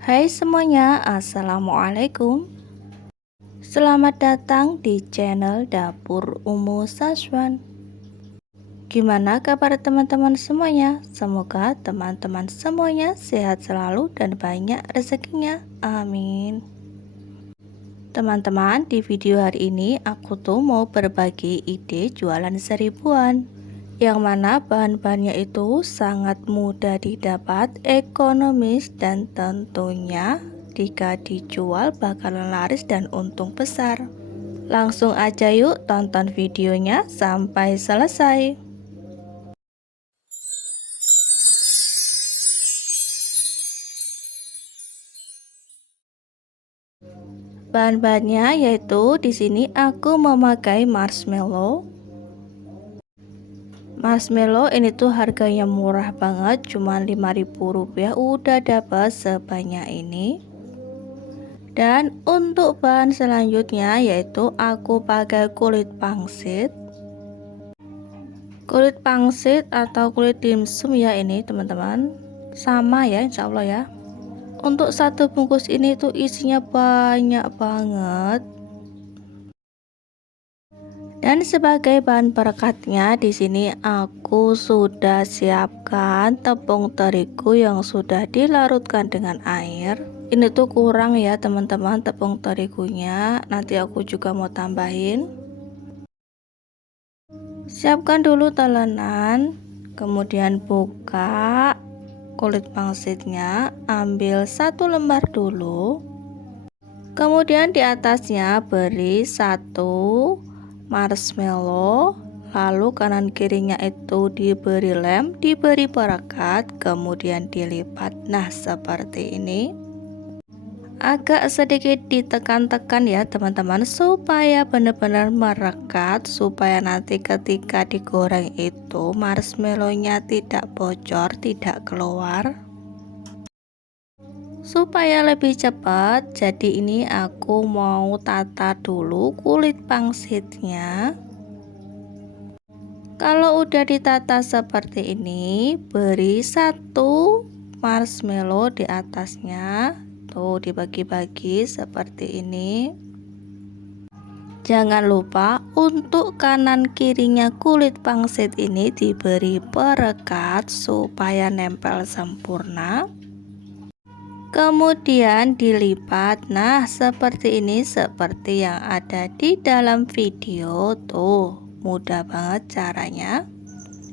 Hai semuanya, Assalamualaikum. Selamat datang di channel Dapur Umu Saswan. Gimana kabar teman-teman semuanya? Semoga teman-teman semuanya sehat selalu dan banyak rezekinya. Amin. Teman-teman, di video hari ini aku tuh mau berbagi ide jualan seribuan, yang mana bahan-bahannya itu sangat mudah didapat, ekonomis, dan tentunya jika dijual bakalan laris dan untung besar. Langsung aja yuk tonton videonya sampai selesai. Bahan-bahannya yaitu di sini aku memakai marshmallow. Marshmallow ini tuh harganya murah banget, cuma Rp5.000 udah dapat sebanyak ini. Dan untuk bahan selanjutnya yaitu aku pakai kulit pangsit. Kulit pangsit atau kulit dimsum ya ini teman-teman. Sama ya insya Allah ya. Untuk satu bungkus ini tuh isinya banyak banget. Dan sebagai bahan perekatnya di sini aku sudah siapkan tepung terigu yang sudah dilarutkan dengan air. Ini tuh kurang ya teman-teman tepung terigunya, nanti aku juga mau tambahin. Siapkan dulu talenan, kemudian buka kulit pangsitnya, ambil 1 lembar dulu. Kemudian di atasnya beri 1 marshmallow, lalu kanan kirinya itu diberi lem, diberi perekat, kemudian dilipat. Nah seperti ini. Agak sedikit ditekan-tekan ya teman-teman, supaya benar-benar merekat, supaya nanti ketika digoreng itu marshmallownya tidak bocor, tidak keluar, supaya lebih cepat. Jadi ini aku mau tata dulu kulit pangsitnya. Kalau udah ditata seperti ini, beri 1 marshmallow di atasnya. Tuh dibagi-bagi seperti ini. Jangan lupa untuk kanan kirinya kulit pangsit ini diberi perekat supaya nempel sempurna. Kemudian dilipat. Nah seperti ini, seperti yang ada di dalam video. Tuh mudah banget caranya.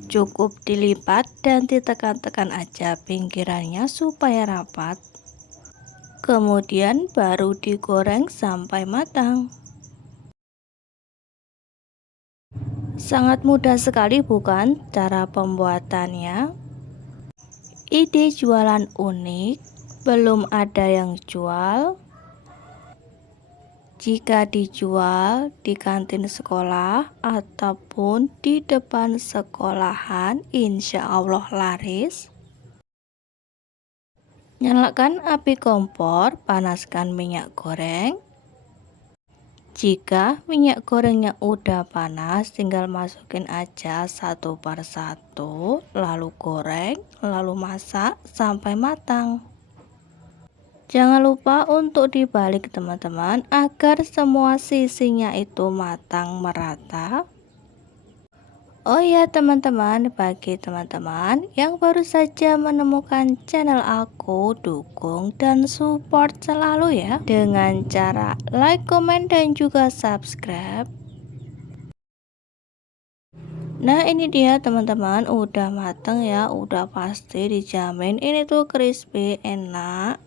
Cukup dilipat dan ditekan-tekan aja pinggirannya supaya rapat. Kemudian baru digoreng sampai matang. Sangat mudah sekali bukan cara pembuatannya? Ide jualan unik, belum ada yang jual. Jika dijual di kantin sekolah ataupun di depan sekolahan, insya Allah laris. Nyalakan api kompor, panaskan minyak goreng. Jika minyak gorengnya udah panas, tinggal masukin aja satu per satu, lalu goreng, lalu masak sampai matang. Jangan lupa untuk dibalik teman-teman, agar semua sisinya itu matang merata. Oh ya teman-teman, bagi teman-teman yang baru saja menemukan channel aku, dukung dan support selalu ya, dengan cara like, komen, dan juga subscribe. Nah ini dia teman-teman, udah mateng ya, udah pasti dijamin ini tuh crispy, enak.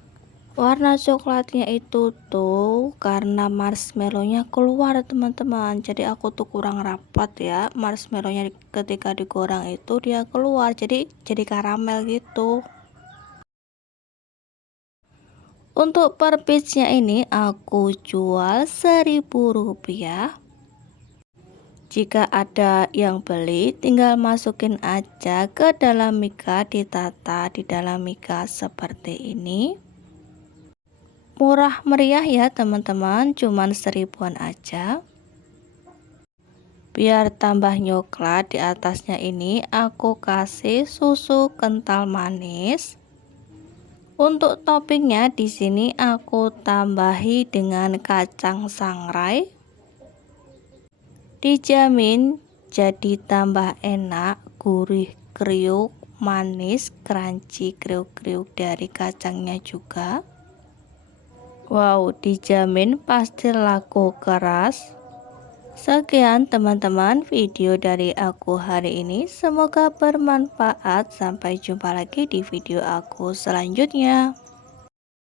Warna coklatnya itu tuh karena marshmallownya keluar teman-teman, jadi aku tuh kurang rapat ya, marshmallownya ketika digoreng itu dia keluar, jadi karamel gitu. Untuk per piece-nya ini aku jual Rp1.000. Jika ada yang beli, tinggal masukin aja ke dalam mika, ditata di dalam mika seperti ini. Murah meriah ya teman-teman, cuman 1000-an aja. Biar tambah nyoklat, di atasnya ini aku kasih susu kental manis. Untuk toppingnya di sini aku tambahi dengan kacang sangrai. Dijamin jadi tambah enak, gurih, kriuk, manis, crunchy, kriuk-kriuk dari kacangnya juga. Wow, dijamin pasti laku keras. Sekian teman-teman video dari aku hari ini, semoga bermanfaat. Sampai jumpa lagi di video aku selanjutnya.